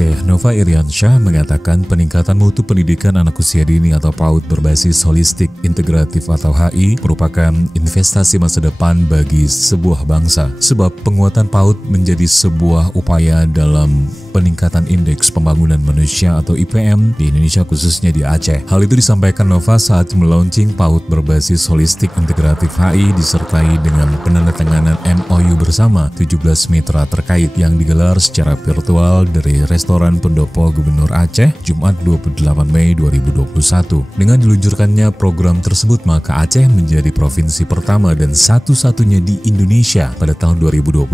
Aceh, Nova Iriansyah mengatakan peningkatan mutu pendidikan anak usia dini atau PAUD berbasis holistik integratif atau HI merupakan investasi masa depan bagi sebuah bangsa. Sebab penguatan PAUD menjadi sebuah upaya dalam peningkatan indeks pembangunan manusia atau IPM di Indonesia khususnya di Aceh. Hal itu disampaikan Nova saat melaunching PAUD berbasis holistik integratif HI disertai dengan penandatanganan MOU bersama 17 mitra terkait yang digelar secara virtual dari Restoran Pendopo Gubernur Aceh, Jumat 28 Mei 2021. Dengan diluncurkannya program tersebut, maka Aceh menjadi provinsi pertama dan satu-satunya di Indonesia pada tahun 2021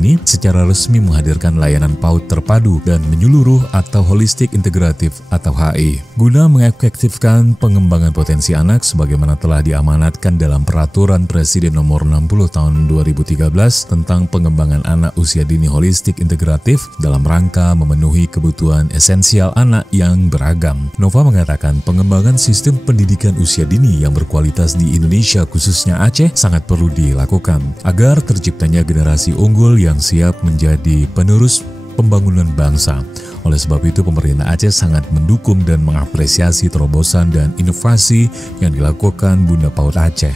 ini secara resmi menghadirkan layanan PAUD terpadu dan menyeluruh atau holistik integratif atau HI. Guna mengefektifkan pengembangan potensi anak sebagaimana telah diamanatkan dalam Peraturan Presiden Nomor 60 Tahun 2013 tentang pengembangan anak usia dini holistik integratif dalam rangka memenuhi kebutuhan esensial anak yang beragam. Nova mengatakan pengembangan sistem pendidikan usia dini yang berkualitas di Indonesia khususnya Aceh sangat perlu dilakukan agar terciptanya generasi unggul yang siap menjadi penerus pembangunan bangsa. Oleh sebab itu pemerintah Aceh sangat mendukung dan mengapresiasi terobosan dan inovasi yang dilakukan Bunda PAUD Aceh.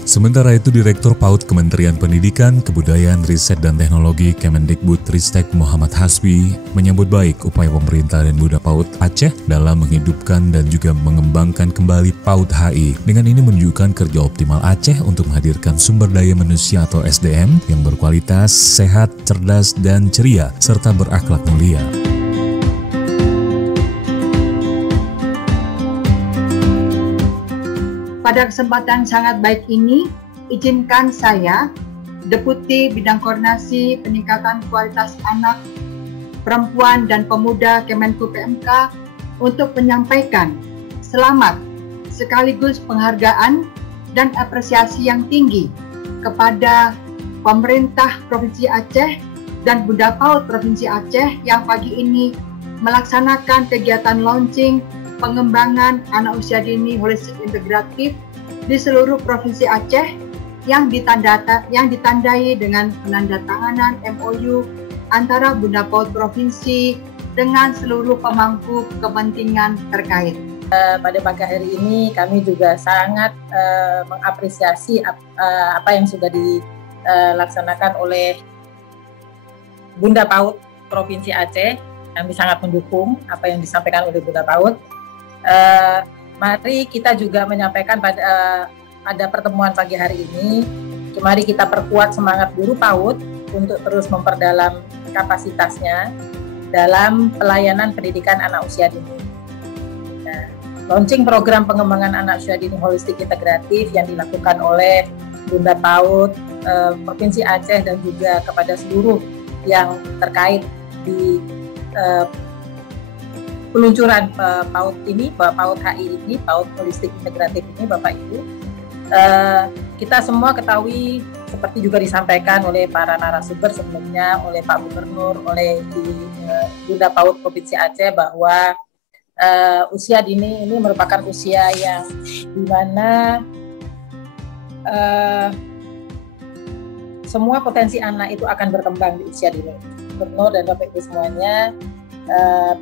Sementara itu, Direktur PAUD Kementerian Pendidikan, Kebudayaan, Riset, dan Teknologi Kemendikbud-Ristek Muhammad Hasbi menyambut baik upaya pemerintah dan Bunda PAUD Aceh dalam menghidupkan dan juga mengembangkan kembali PAUD HI. Dengan ini menunjukkan kerja optimal Aceh untuk menghadirkan sumber daya manusia atau SDM yang berkualitas, sehat, cerdas, dan ceria, serta berakhlak mulia. Pada kesempatan sangat baik ini, izinkan saya, Deputi Bidang Koordinasi Peningkatan Kualitas Anak, Perempuan dan Pemuda Kemenku PMK untuk menyampaikan selamat sekaligus penghargaan dan apresiasi yang tinggi kepada pemerintah Provinsi Aceh dan Bunda PAUD Provinsi Aceh yang pagi ini melaksanakan kegiatan launching pengembangan anak usia dini holistik integratif di seluruh Provinsi Aceh yang ditandai dengan penandatanganan MOU antara Bunda PAUD Provinsi dengan seluruh pemangku kepentingan terkait. Pada pagi hari ini kami juga sangat mengapresiasi apa yang sudah dilaksanakan oleh Bunda PAUD Provinsi Aceh. Kami sangat mendukung apa yang disampaikan oleh Bunda PAUD. Mari kita juga menyampaikan pada pertemuan pagi hari ini, mari kita perkuat semangat guru PAUD untuk terus memperdalam kapasitasnya dalam pelayanan pendidikan anak usia dini. Nah, launching program pengembangan anak usia dini holistik integratif yang dilakukan oleh Bunda PAUD Provinsi Aceh dan juga kepada seluruh yang terkait di peluncuran PAUD ini, PAUD HI ini, PAUD holistik integratif ini, Bapak Ibu, kita semua ketahui seperti juga disampaikan oleh para narasumber sebelumnya, oleh Pak Gubernur, oleh Bunda PAUD Provinsi Aceh bahwa usia dini ini merupakan usia yang dimana semua potensi anak itu akan berkembang di usia dini. Gubernur dan Bapak Ibu semuanya,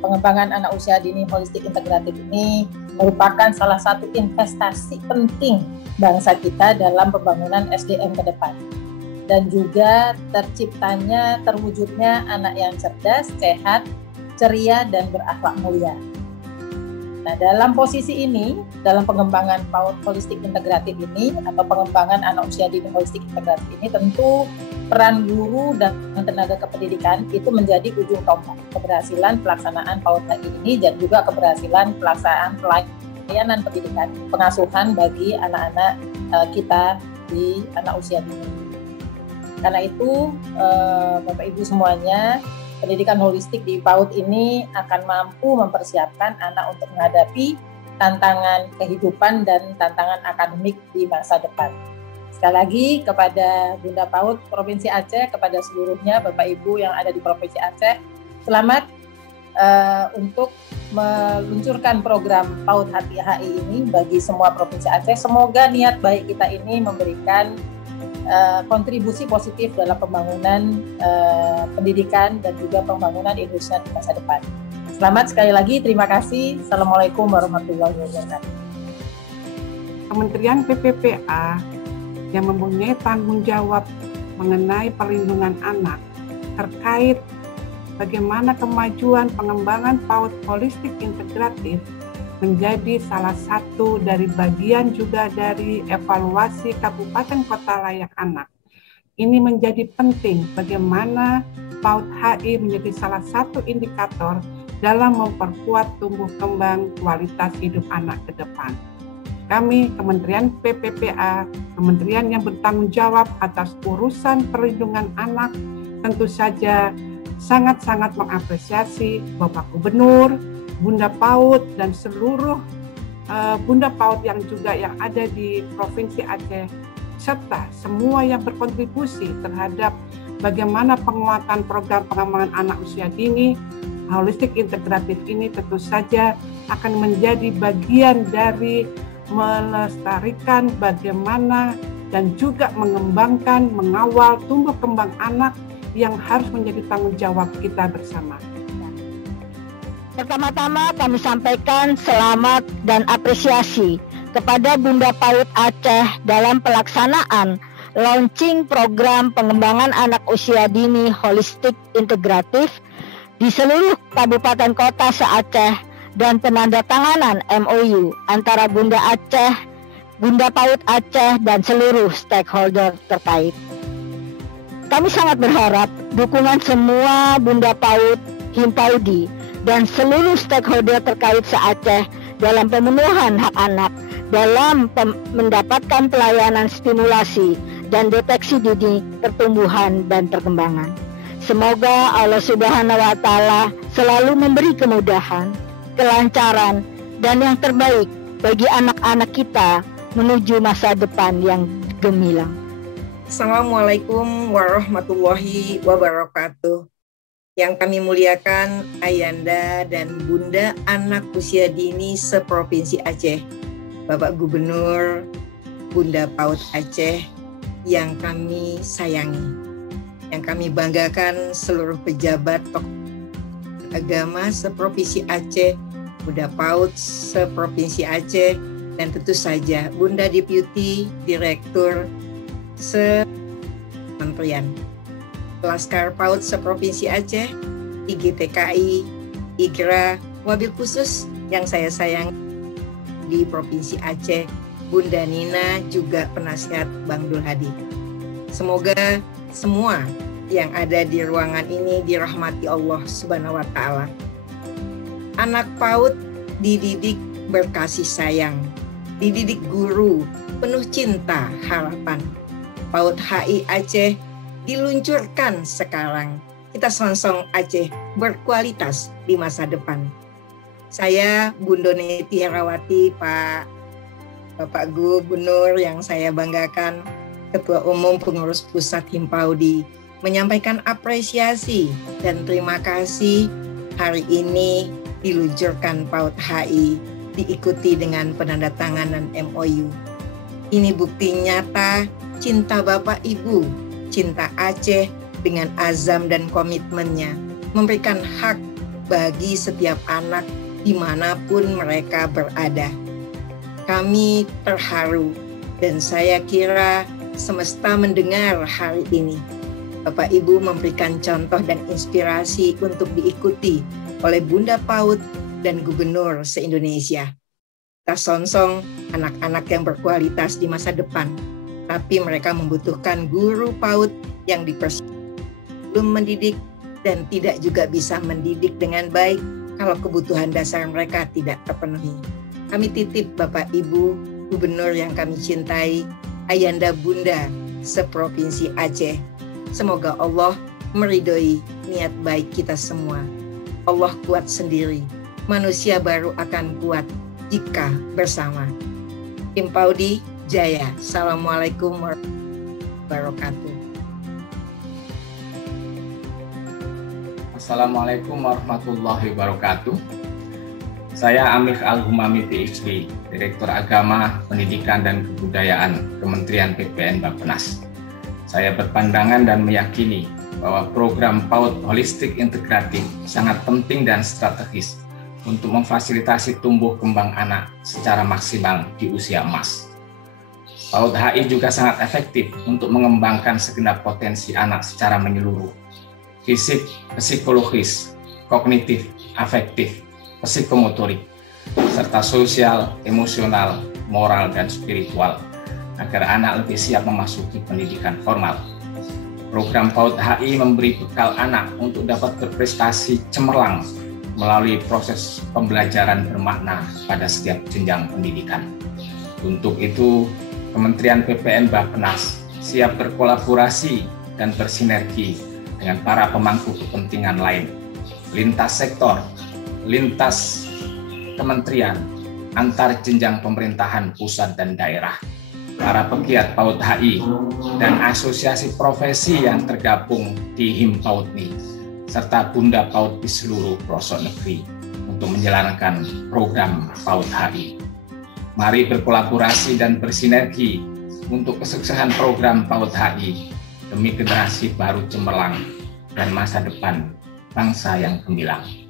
pengembangan anak usia dini holistik integratif ini merupakan salah satu investasi penting bangsa kita dalam pembangunan SDM ke depan dan juga terwujudnya anak yang cerdas, sehat, ceria, dan berakhlak mulia. Nah, dalam posisi ini, dalam pengembangan PAUD holistik integratif ini atau pengembangan anak usia dini holistik integratif ini, tentu peran guru dan tenaga kependidikan itu menjadi ujung tombak keberhasilan pelaksanaan PAUD HI ini dan juga keberhasilan pelaksanaan pelayanan pendidikan pengasuhan bagi anak-anak kita di anak usia dini. Karena itu, Bapak Ibu semuanya, pendidikan holistik di PAUD ini akan mampu mempersiapkan anak untuk menghadapi tantangan kehidupan dan tantangan akademik di masa depan. Sekali lagi kepada Bunda PAUD Provinsi Aceh, kepada seluruhnya Bapak Ibu yang ada di Provinsi Aceh, selamat untuk meluncurkan program PAUD HI ini bagi semua Provinsi Aceh. Semoga niat baik kita ini memberikan kontribusi positif dalam pembangunan pendidikan dan juga pembangunan Indonesia di masa depan. Selamat sekali lagi, terima kasih. Assalamualaikum warahmatullahi wabarakatuh. Kementerian PPPA yang mempunyai tanggung jawab mengenai perlindungan anak terkait bagaimana kemajuan pengembangan PAUD holistik integratif menjadi salah satu dari bagian juga dari evaluasi Kabupaten Kota Layak Anak. Ini menjadi penting bagaimana PAUD HI menjadi salah satu indikator dalam memperkuat tumbuh kembang kualitas hidup anak ke depan. Kami, Kementerian PPPA, kementerian yang bertanggung jawab atas urusan perlindungan anak, tentu saja sangat-sangat mengapresiasi Bapak Gubernur, Bunda PAUD, dan seluruh Bunda PAUD yang ada di Provinsi Aceh, serta semua yang berkontribusi terhadap bagaimana penguatan program pengembangan anak usia dini, holistik integratif ini tentu saja akan menjadi bagian dari melestarikan bagaimana dan juga mengembangkan, mengawal tumbuh kembang anak yang harus menjadi tanggung jawab kita bersama. Pertama-tama kami sampaikan selamat dan apresiasi kepada Bunda PAUD Aceh dalam pelaksanaan launching program pengembangan anak usia dini holistik integratif di seluruh kabupaten kota se-Aceh dan penandatanganan MOU antara Bunda Aceh, Bunda PAUD Aceh dan seluruh stakeholder terkait. Kami sangat berharap dukungan semua Bunda PAUD, Himpaudi, dan seluruh stakeholder terkait se-Aceh dalam pemenuhan hak anak dalam mendapatkan pelayanan stimulasi dan deteksi dini pertumbuhan dan perkembangan. Semoga Allah Subhanahu wa Ta'ala selalu memberi kemudahan, kelancaran, dan yang terbaik bagi anak-anak kita menuju masa depan yang gemilang. Assalamualaikum warahmatullahi wabarakatuh. Yang kami muliakan Ayanda dan Bunda anak usia dini seprovinsi Aceh, Bapak Gubernur, Bunda PAUD Aceh yang kami sayangi, yang kami banggakan seluruh pejabat tokoh agama seprovinsi Aceh, Bunda PAUD seprovinsi Aceh, dan tentu saja Bunda Deputi Direktur Kementerian. Laskar PAUD seprovinsi Aceh, IGTKI, IGRA, wabil khusus yang saya sayang di Provinsi Aceh, Bunda Nina, juga penasihat Bang Dul Hadi. Semoga semua yang ada di ruangan ini dirahmati Allah Subhanahu wa Ta'ala. Anak PAUD dididik berkasih sayang, dididik guru penuh cinta harapan. PAUD HI Aceh diluncurkan sekarang. Kita songsong Aceh berkualitas di masa depan. Saya Bunda Neti Herawati, Bapak Gubernur yang saya banggakan, Ketua Umum Pengurus Pusat Himpaudi, menyampaikan apresiasi dan terima kasih hari ini diluncurkan PAUD HI, diikuti dengan penandatanganan MOU. Ini bukti nyata cinta Bapak Ibu, cinta Aceh dengan azam dan komitmennya, memberikan hak bagi setiap anak dimanapun mereka berada. Kami terharu dan saya kira semesta mendengar hari ini. Bapak Ibu memberikan contoh dan inspirasi untuk diikuti oleh Bunda PAUD dan Gubernur se-Indonesia. Kita songsong anak-anak yang berkualitas di masa depan, tapi mereka membutuhkan guru PAUD yang belum mendidik dan tidak juga bisa mendidik dengan baik kalau kebutuhan dasar mereka tidak terpenuhi. Kami titip Bapak Ibu Gubernur yang kami cintai, Ayanda Bunda seprovinsi Aceh. Semoga Allah meridhoi niat baik kita semua. Allah kuat sendiri, manusia baru akan kuat jika bersama. Himpaudi Jaya. Assalamualaikum warahmatullahi wabarakatuh. Assalamualaikum warahmatullahi wabarakatuh. Saya Amir Al-Humami PhD, Direktur Agama, Pendidikan dan Kebudayaan, Kementerian PPN Bappenas. Saya berpandangan dan meyakini bahwa program PAUD Holistik Integratif sangat penting dan strategis untuk memfasilitasi tumbuh kembang anak secara maksimal di usia emas. PAUD HI juga sangat efektif untuk mengembangkan segenap potensi anak secara menyeluruh, fisik, psikologis, kognitif, afektif, psikomotorik, serta sosial, emosional, moral, dan spiritual, agar anak lebih siap memasuki pendidikan formal. Program PAUD HI memberi bekal anak untuk dapat berprestasi cemerlang melalui proses pembelajaran bermakna pada setiap jenjang pendidikan. Untuk itu, Kementerian PPN Bappenas siap berkolaborasi dan bersinergi dengan para pemangku kepentingan lain, lintas sektor, lintas kementerian, antar jenjang pemerintahan pusat dan daerah, para pegiat PAUD HI, dan asosiasi profesi yang tergabung di HIMPAUDMI, serta Bunda PAUD di seluruh pelosok negeri untuk menjalankan program PAUD HI. Mari berkolaborasi dan bersinergi untuk kesuksesan program PAUD HI demi generasi baru cemerlang dan masa depan bangsa yang gemilang.